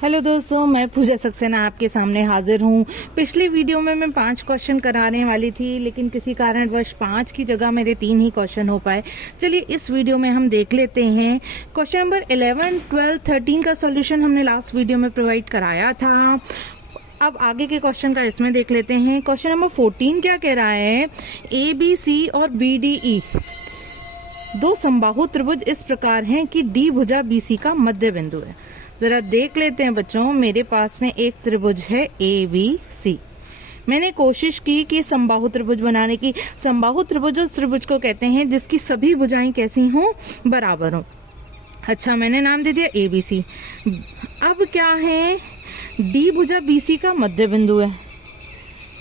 Hello दोस्तों, मैं पूजा सक्सेना आपके सामने हाजिर हूँ। पिछली वीडियो में मैं 5 क्वेश्चन कराने वाली थी, लेकिन किसी कारणवश 5 की जगह मेरे 3 ही क्वेश्चन हो पाए। चलिए इस वीडियो में हम देख लेते हैं। क्वेश्चन नंबर 11, 12, 13 का सॉल्यूशन हमने लास्ट वीडियो में प्रोवाइड कराया था। अब आगे के क्वेश्चन का इसमें देख लेते हैं। क्वेश्चन नंबर 14 क्या कह रहा है? ए बी सी और बी डी ई दो समबाहु त्रिभुज इस प्रकार हैं कि डी भुजा बी सी का मध्य बिंदु है। जरा देख लेते हैं बच्चों, मेरे पास में एक त्रिभुज है ए बी सी। मैंने कोशिश की कि समबाहु त्रिभुज बनाने की। समबाहु त्रिभुज उस त्रिभुज को कहते हैं जिसकी सभी भुजाएं कैसी हों, बराबर हों। अच्छा, मैंने नाम दे दिया ए बी सी। अब क्या है? डी भुजा बी सी का मध्य बिंदु है।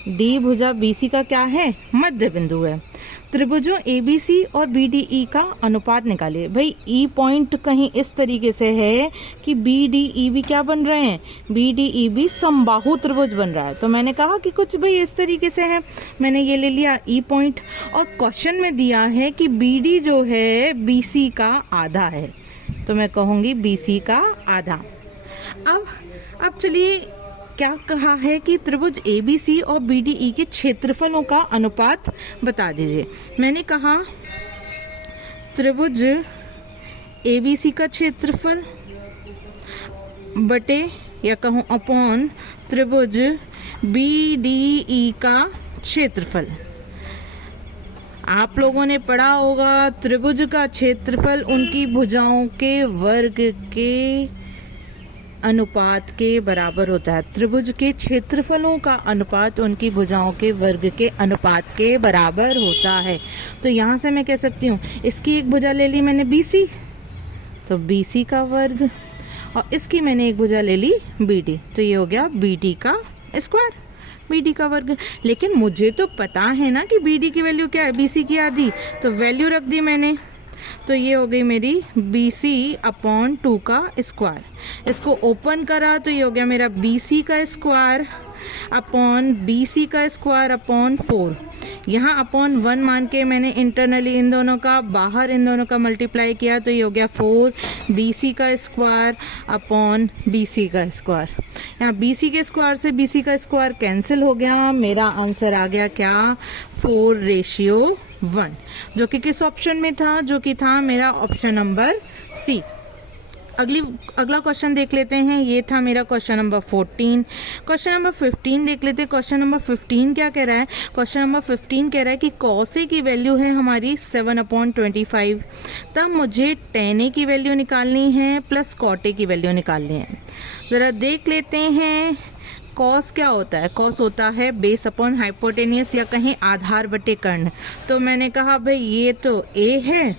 डी भुजा बी सी का क्या है? मध्य बिंदु है। त्रिभुजों ए बी सी और बी डी ई का अनुपात निकालिए। भाई ई पॉइंट कहीं इस तरीके से है कि बी डी ई भी क्या बन रहे हैं? बी डी ई भी समबाहु त्रिभुज बन रहा है। तो मैंने कहा कि कुछ भाई इस तरीके से है, मैंने ये ले लिया ई पॉइंट। और क्वेश्चन में दिया है कि बी डी जो है बी सी का आधा है, तो मैं कहूँगी बी सी का आधा। अब चलिए, क्या कहा है कि त्रिभुज ए बी सी और बी डी ई के क्षेत्रफलों का अनुपात बता दीजिए। मैंने कहा त्रिभुज ए बी सी का क्षेत्रफल बटे या कहूँ अपॉन त्रिभुज बी डी ई का क्षेत्रफल। आप लोगों ने पढ़ा होगा त्रिभुज का क्षेत्रफल उनकी भुजाओं के वर्ग के अनुपात के बराबर होता है। त्रिभुज के क्षेत्रफलों का अनुपात उनकी भुजाओं के वर्ग के अनुपात के बराबर होता है। तो यहाँ से मैं कह सकती हूँ, इसकी एक भुजा ले ली मैंने BC, तो BC का वर्ग, और इसकी मैंने एक भुजा ले ली BD, तो ये हो गया BD का स्क्वायर, BD का वर्ग। लेकिन मुझे तो पता है ना कि BD की वैल्यू क्या है, BC की आधी, तो वैल्यू रख दी मैंने। तो ये हो गई मेरी BC अपॉन 2 का स्क्वायर। इसको ओपन करा तो ये हो गया मेरा BC का स्क्वायर अपॉन BC का स्क्वायर अपॉन 4। यहाँ अपॉन 1 मान के मैंने इंटरनली इन दोनों का, बाहर इन दोनों का मल्टीप्लाई किया, तो ये हो गया 4 BC का स्क्वायर अपॉन BC का स्क्वायर। यहाँ BC के स्क्वायर से BC का स्क्वायर कैंसिल हो गया। मेरा आंसर आ गया क्या? 4:1, जो कि किस ऑप्शन में था? जो कि था मेरा ऑप्शन नंबर सी। अगला क्वेश्चन देख लेते हैं। ये था मेरा क्वेश्चन नंबर 14। क्वेश्चन नंबर 15 देख लेते हैं। क्वेश्चन नंबर 15 क्या कह रहा है? क्वेश्चन नंबर 15 कह रहा है कि cos A की वैल्यू है हमारी 7/25। तब मुझे tan A की वैल्यू निकालनी है प्लस cot A की वैल्यू निकालनी है। ज़रा देख लेते हैं। कॉस क्या होता है? कॉस होता है बेस अपॉन हाइपोटेनियस, या कहीं आधार बटे कर्ण। तो मैंने कहा भाई ये तो A है,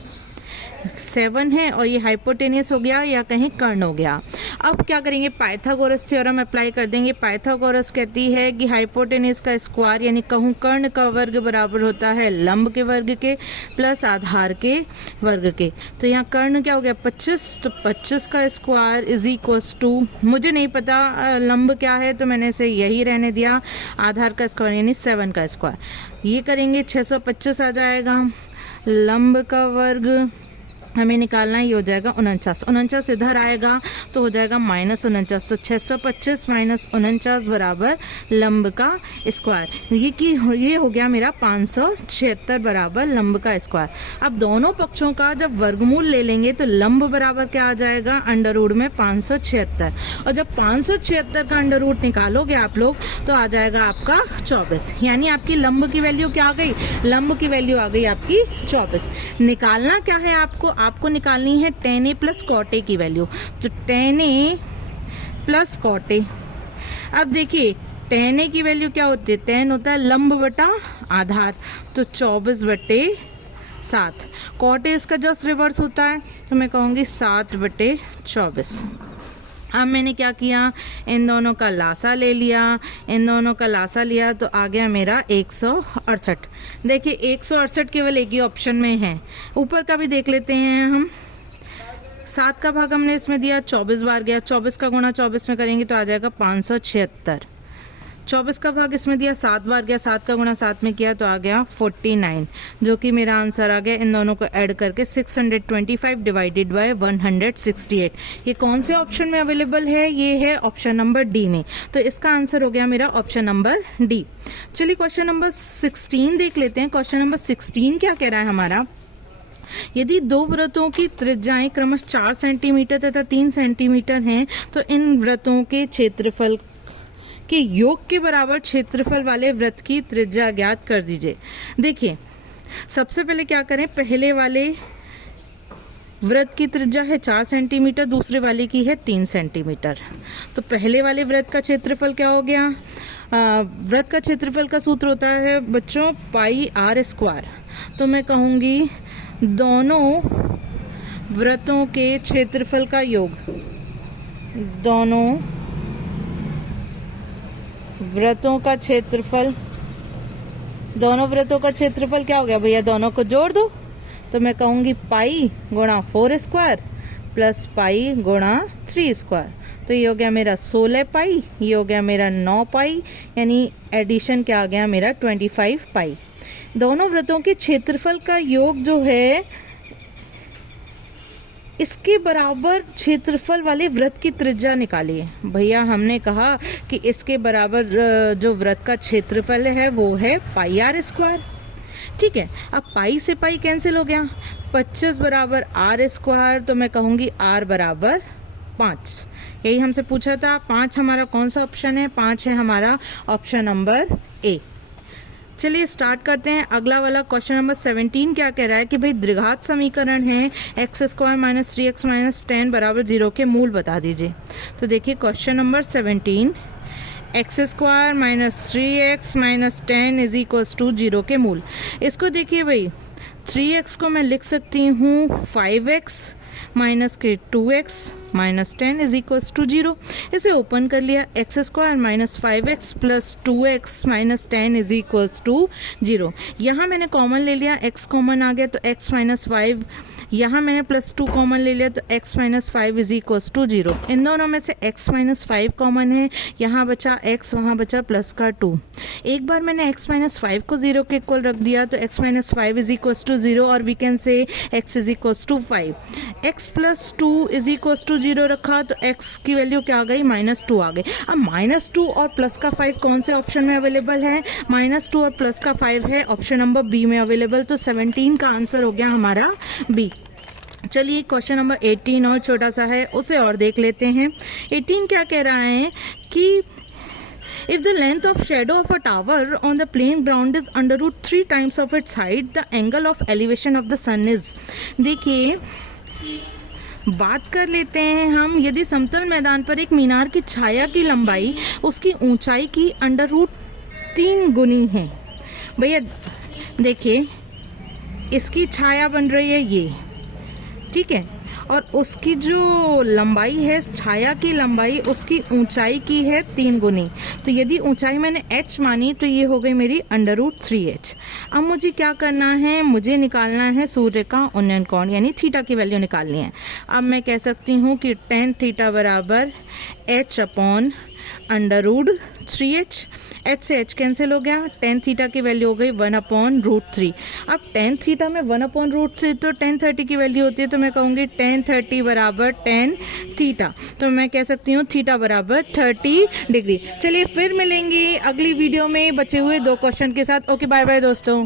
7 है, और ये हाइपोटेनियस हो गया या कहीं कर्ण हो गया। अब क्या करेंगे? पाइथागोरस थ्योरम अप्लाई कर देंगे। पाइथागोरस कहती है कि हाइपोटेनियस का स्क्वायर यानी कहूँ कर्ण का वर्ग बराबर होता है लंब के वर्ग के प्लस आधार के वर्ग के। तो यहाँ कर्ण क्या हो गया? 25, तो 25 का स्क्वायर इज इक्वल्स टू, मुझे नहीं पता लंब क्या है, तो मैंने इसे यही रहने दिया, आधार का स्क्वायर यानी 7 का स्क्वायर। ये करेंगे 625 आ जाएगा। लंब का वर्ग हमें निकालना ही हो जाएगा 49। 49 इधर आएगा तो हो जाएगा -49। तो 625 माइनस 49 बराबर लंब का स्क्वायर। ये हो गया मेरा 576 बराबर लंब का स्क्वायर। अब दोनों पक्षों का जब वर्गमूल ले लेंगे तो लंब बराबर क्या आ जाएगा? अंडर रूट में 576, और जब 576 का अंडर रूट निकालोगे आप लोग तो आ जाएगा आपका 24। यानी आपकी लंब की वैल्यू क्या आ गई? लंब की वैल्यू आ गई आपकी 24। निकालना क्या है आपको निकालनी है tan A plus cot A की वैल्यू। तो tan A plus cot A। अब देखिए tan A की वैल्यू क्या होती है? tan होता है लंब बटा आधार, तो 24/7। cot A इसका जस्ट रिवर्स होता है, तो मैं कहूँगी 7/24। अब मैंने क्या किया? इन दोनों का लासा ले लिया। इन दोनों का लासा लिया तो आ गया मेरा 168। देखिए 168 केवल एक ही ऑप्शन में है। ऊपर का भी देख लेते हैं हम। 7 का भाग हमने इसमें दिया, 24 बार गया। 24 का गुणा 24 में करेंगे तो आ जाएगा 576। 24 का भाग इसमें दिया 7 बार गया, 7 का गुणा 7 में किया तो आ गया 49, जो कि मेरा आंसर आ गया। इन दोनों को ऐड करके 625 डिवाइडेड बाय 168। ये कौन से ऑप्शन में अवेलेबल है? ये है ऑप्शन नंबर डी में। तो इसका आंसर हो गया मेरा ऑप्शन नंबर डी। चलिए क्वेश्चन नंबर 16 देख लेते हैं। क्वेश्चन नंबर 16 क्या कह रहा है हमारा? यदि दो वृत्तों की त्रिज्याएं क्रमशः 4 सेंटीमीटर तथा 3 सेंटीमीटर हैं तो इन वृत्तों के क्षेत्रफल के योग के बराबर क्षेत्रफल वाले वृत्त की त्रिज्या ज्ञात कर दीजिए। देखिए, सबसे पहले क्या करें, पहले वाले वृत्त की त्रिज्या है 4 सेंटीमीटर, दूसरे वाले की है 3 सेंटीमीटर। तो पहले वाले वृत्त का क्षेत्रफल क्या हो गया? वृत्त का क्षेत्रफल का सूत्र होता है बच्चों पाई आर स्क्वायर। तो मैं कहूँगी दोनों वृत्तों के क्षेत्रफल का योग, दोनों वृत्तों का क्षेत्रफल, दोनों वृत्तों का क्षेत्रफल क्या हो गया भैया? दोनों को जोड़ दो। तो मैं कहूँगी पाई गुणा 4 स्क्वायर प्लस पाई गुणा 3 स्क्वायर। तो ये हो गया मेरा 16 पाई, ये हो गया मेरा 9 पाई, यानी एडिशन क्या आ गया मेरा 25 पाई। दोनों वृत्तों के क्षेत्रफल का योग जो है इसके बराबर क्षेत्रफल वाले वृत्त की त्रिज्या निकालिए। भैया हमने कहा कि इसके बराबर जो वृत्त का क्षेत्रफल है वो है पाई आर स्क्वायर। ठीक है, अब पाई से पाई कैंसिल हो गया, 25 बराबर आर स्क्वायर। तो मैं कहूँगी आर बराबर 5। यही हमसे पूछा था। 5 हमारा कौन सा ऑप्शन है? 5 है हमारा ऑप्शन नंबर ए। चलिए स्टार्ट करते हैं। अगला वाला क्वेश्चन नंबर 17 क्या कह रहा है कि भाई द्विघात समीकरण है x square minus 3x minus 10 बराबर 0 के मूल बता दीजिए। तो देखिए question number 17, x square minus 3x minus 10 is equals to 0 के मूल। इसको देखिए भाई, 3x को मैं लिख सकती हूँ 5x माइनस के 2x minus 10 is equals to 0। इसे ओपन कर लिया, x square minus 5x plus 2x minus 10 is equals to 0। यहाँ मैंने कॉमन ले लिया, x कॉमन आ गया तो x माइनस 5, यहाँ मैंने प्लस 2 कॉमन ले लिया तो x minus 5 is equals to 0। इन दोनों में से x माइनस 5 कॉमन है, यहाँ बचा x, वहाँ बचा प्लस का 2। एक बार मैंने x माइनस 5 को 0 के इक्वल रख दिया तो x minus 5 is equals to 0 और we can say x is equals to 5। x plus 2 is equals to 0 रखा तो x की वैल्यू क्या आ गई? माइनस 2 आ गई। अब माइनस 2 और प्लस का 5 कौन से ऑप्शन में अवेलेबल है? माइनस 2 और प्लस का 5 है ऑप्शन नंबर बी में अवेलेबल। तो 17 का आंसर हो गया हमारा बी। चलिए क्वेश्चन नंबर 18 और छोटा सा है, उसे और देख लेते हैं। 18 क्या कह रहा है कि if the length of shadow of a tower on the plain ground is under root 3 times of its height, the angle of elevation of the sun is। देखिए बात कर लेते हैं हम, यदि समतल मैदान पर एक मीनार की छाया की लंबाई उसकी ऊंचाई की अंडर रूट 3 गुनी है। भैया देखिए, इसकी छाया बन रही है ये, ठीक है, और उसकी जो लंबाई है, छाया की लंबाई उसकी ऊंचाई की है 3 गुनी। तो यदि ऊंचाई मैंने h मानी तो ये हो गई मेरी अंडर रूट 3h। अब मुझे क्या करना है? मुझे निकालना है सूर्य का उन्नयन कोण, यानी थीटा की वैल्यू निकालनी है। अब मैं कह सकती हूँ कि tan थीटा बराबर h upon under root 3h। h से h कैंसिल हो गया, tan थीटा की वैल्यू हो गई 1 अपॉन रूट 3। अब tan थीटा में 1 अपॉन रूट 3 तो tan 30 की वैल्यू होती है, तो मैं कहूँगी tan 30 बराबर tan थीटा। तो मैं कह सकती हूँ थीटा बराबर 30 डिग्री। चलिए फिर मिलेंगे अगली वीडियो में बचे हुए 2 क्वेश्चन के साथ। ओके, बाय बाय दोस्तों।